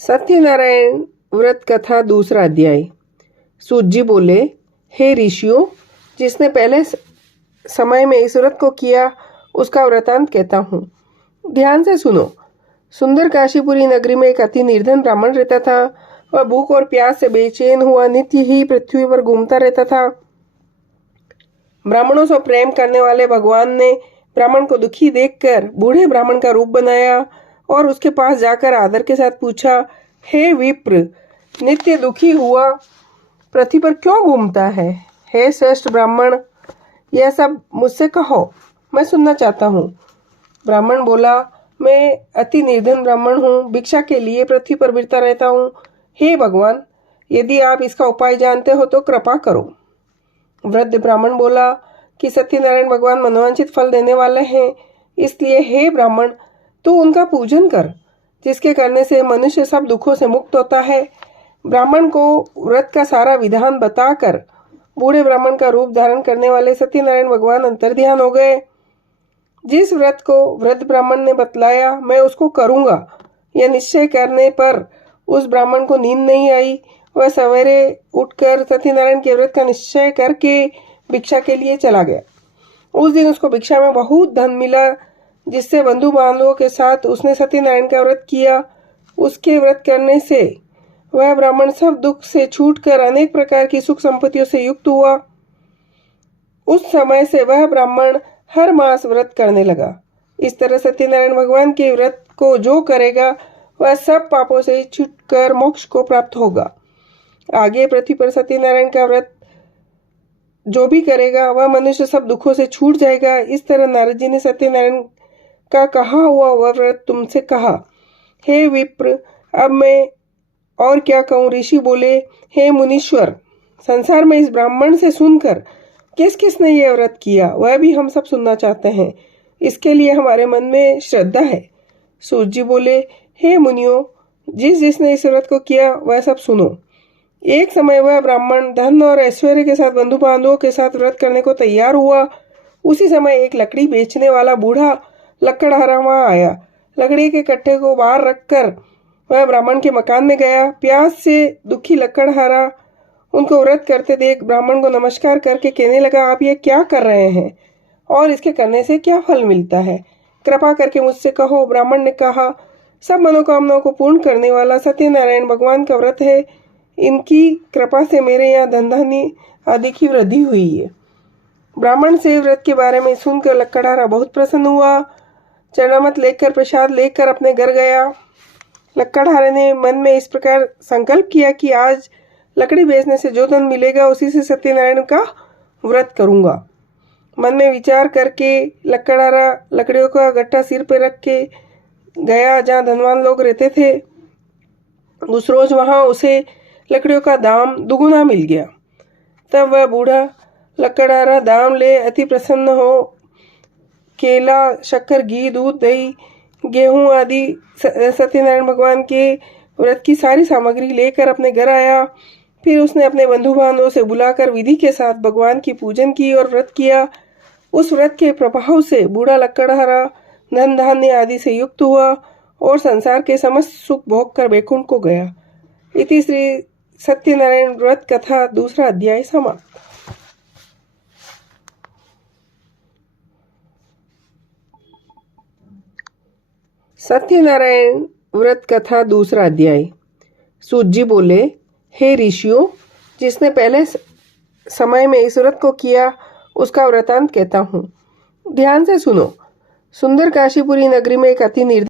सत्यनारायण व्रत कथा दूसरा अध्याय। सूत जी बोले, हे ऋषियों, जिसने पहले समय में इस व्रत को किया उसका वृतांत कहता हूँ, ध्यान से सुनो। सुंदर काशीपुरी नगरी में एक अति निर्धन ब्राह्मण रहता था। वह भूख और प्यास से बेचैन हुआ नित्य ही पृथ्वी पर घूमता रहता था। ब्राह्मणों से प्रेम करने वाले भगवान ने ब्राह्मण को दुखी देखकर बूढ़े ब्राह्मण का रूप बनाया और उसके पास जाकर आदर के साथ पूछा, हे विप्र, नित्य दुखी हुआ पृथ्वी पर क्यों घूमता है? हे श्रेष्ठ ब्राह्मण, यह सब मुझसे कहो, मैं सुनना चाहता हूँ। ब्राह्मण बोला, मैं अति निर्धन ब्राह्मण हूँ, भिक्षा के लिए पृथ्वी पर फिरता रहता हूँ। हे भगवान, यदि आप इसका उपाय जानते हो तो कृपा करो। वृद्ध ब्राह्मण बोला कि सत्यनारायण भगवान मनोवांछित फल देने वाले हैं, इसलिए हे ब्राह्मण, तू उनका पूजन कर, जिसके करने से मनुष्य सब दुखों से मुक्त होता है। ब्राह्मण को व्रत का सारा विधान बताकर बूढ़े ब्राह्मण का रूप धारण करने वाले सत्यनारायण भगवान अंतर्ध्यान हो गए। जिस व्रत को वृद्ध ब्राह्मण ने बतलाया मैं उसको करूंगा, यह निश्चय करने पर उस ब्राह्मण को नींद नहीं आई। वह सवेरे उठकर सत्यनारायण के व्रत का निश्चय करके भिक्षा के लिए चला गया। उस दिन उसको भिक्षा में बहुत धन मिला, जिससे बंधु बांधवों के साथ उसने सत्यनारायण का व्रत किया। उसके व्रत करने से वह ब्राह्मण सब दुख से छूटकर अनेक प्रकार की सुख संपत्तियों से युक्त हुआ। उस समय से वह ब्राह्मण हर मास व्रत करने लगा। इस तरह सत्यनारायण भगवान के व्रत को जो करेगा वह सब पापों से छूटकर मोक्ष को प्राप्त होगा। आगे पृथ्वी पर सत्यनारायण का व्रत जो भी करेगा वह मनुष्य सब दुखों से छूट जाएगा। इस तरह नारद जी ने सत्यनारायण का कहा हुआ वह व्रत तुमसे कहा। हे विप्र, अब मैं और क्या कहूँ? ऋषि बोले, हे मुनीश्वर, संसार में इस ब्राह्मण से सुनकर किस किसने यह व्रत किया वह भी हम सब सुनना चाहते हैं। इसके लिए हमारे मन में श्रद्धा है। सूत जी बोले, हे मुनियों, जिसने इस व्रत को किया वह सब सुनो। एक समय वह ब्राह्मण धन और ऐश्वर्य के साथ बंधु बांधवों के साथ व्रत करने को तैयार हुआ। उसी समय एक लकड़ी बेचने वाला बूढ़ा लकड़हारा वहां आया। लकड़ी के कट्टे को बाहर रखकर वह ब्राह्मण के मकान में गया। प्यास से दुखी लकड़हारा उनको व्रत करते देख ब्राह्मण को नमस्कार करके कहने लगा, आप ये क्या कर रहे हैं और इसके करने से क्या फल मिलता है? कृपा करके मुझसे कहो। ब्राह्मण ने कहा, सब मनोकामनाओं को पूर्ण करने वाला सत्यनारायण भगवान का व्रत है। इनकी कृपा से मेरे यहाँ धन धान्य आदि की वृद्धि हुई है। ब्राह्मण से व्रत के बारे में सुनकर लकड़हारा बहुत प्रसन्न हुआ। चरणामृत लेकर प्रसाद लेकर अपने घर गया। लकड़हारे ने मन में इस प्रकार संकल्प किया कि आज लकड़ी बेचने से जो धन मिलेगा उसी से सत्यनारायण का व्रत करूंगा। मन में विचार करके लकड़हारा लकड़ियों का गट्टा सिर पर रख के गया जहाँ धनवान लोग रहते थे। उस रोज वहां उसे लकड़ियों का दाम दुगुना मिल गया। तब वह बूढ़ा लकड़हारा दाम ले अति प्रसन्न हो केला, शक्कर, घी, दूध, दही, गेहूं आदि सत्यनारायण भगवान के व्रत की सारी सामग्री लेकर अपने घर आया। फिर उसने अपने बंधु बांधवों से बुलाकर विधि के साथ भगवान की पूजन की और व्रत किया। उस व्रत के प्रभाव से बूढ़ा लकड़हारा धन धान्य आदि से युक्त हुआ और संसार के समस्त सुख भोग कर वैकुंठ को गया। इति श्री सत्यनारायण व्रत कथा दूसरा अध्याय समाप्त। सत्यनारायण व्रत कथा दूसरा अध्याय। सूत जी बोले, हे ऋषियों, जिसने पहले समय में इस व्रत को किया उसका वृतांत कहता हूँ, ध्यान से सुनो। सुंदर काशीपुरी नगरी में एक अति निर्धन